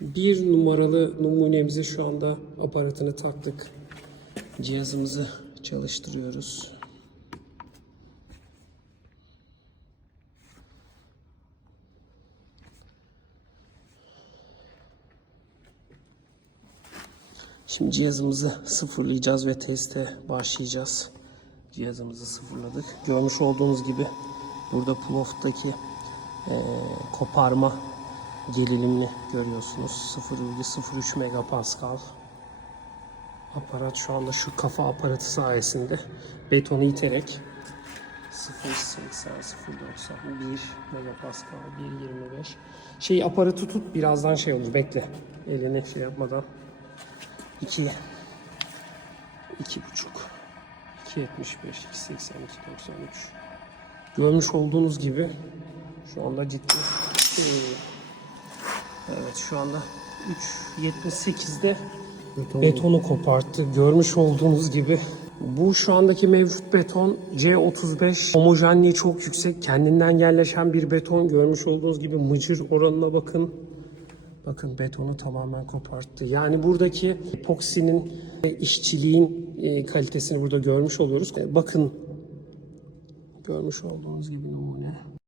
Bir numaralı numunemize şu anda aparatını taktık. Cihazımızı çalıştırıyoruz. Şimdi cihazımızı sıfırlayacağız ve teste başlayacağız. Cihazımızı sıfırladık. Görmüş olduğunuz gibi burada Ploft'taki eee, koparma gerilimini görüyorsunuz. 0,03 megapascal. Aparat şu anda şu kafa aparatı sayesinde betonu iterek 0.80 0.91 megapascal 1.25 şey aparatı tut birazdan şey olur bekle. Elini şey yapmadan. 2 2 buçuk. 2.75 2.82 93 görmüş olduğunuz gibi şu anda ciddi Evet şu anda 3.78'de betonu koparttı. Görmüş olduğunuz gibi bu şu andaki mevcut beton C35 homojenliği çok yüksek. Kendinden yerleşen bir beton. Görmüş olduğunuz gibi mıcır oranına bakın. Bakın betonu tamamen koparttı. Yani buradaki epoksinin işçiliğin e, kalitesini burada görmüş oluyoruz. E, Bakın görmüş olduğunuz gibi numune.